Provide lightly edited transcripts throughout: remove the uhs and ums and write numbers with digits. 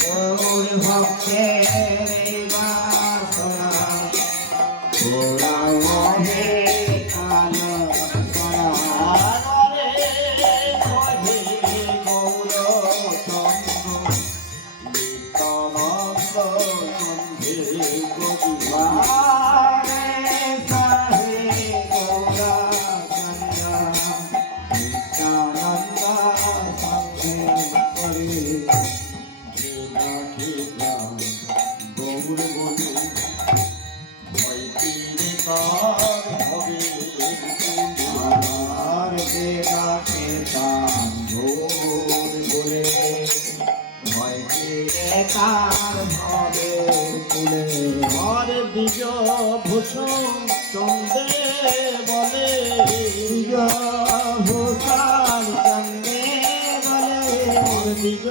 গৌর ভক্তের বাসনা পুরাবে কাল রে কহে গৌর চন্দ্র নিত্যানন্দ সন্ধে কবিবারে সাহে গৌরা চন্দ্র নিত্যানন্দ সন্ধে করে গৌর বলে ভয় তিনি তার হবে আর দেবাকে তার গৌর বলে ভয় ফিরে কার হবে তুলে আর দ্বিজ ভূষণ চন্দ্রে বলে দ্বিজ ভূষণ চন্দ্রে বলে দ্বিজ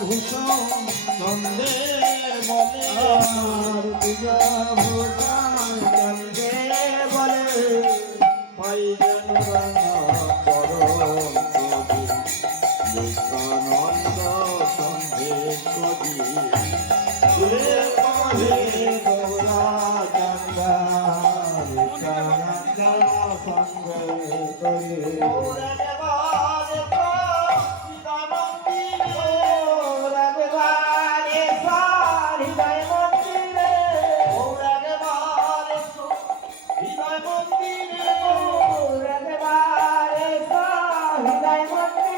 ভূষণ চন্দ্রে বলে আর দ্বিজ ভূষণ চন্দ্রে বলে পাইজন পরম কবি নিত্যানন্দ সন্ধে কবি গৌরা চন্দ্র নিত্যানন্দ সন্ধে কবি হৃদয় মন্দিরে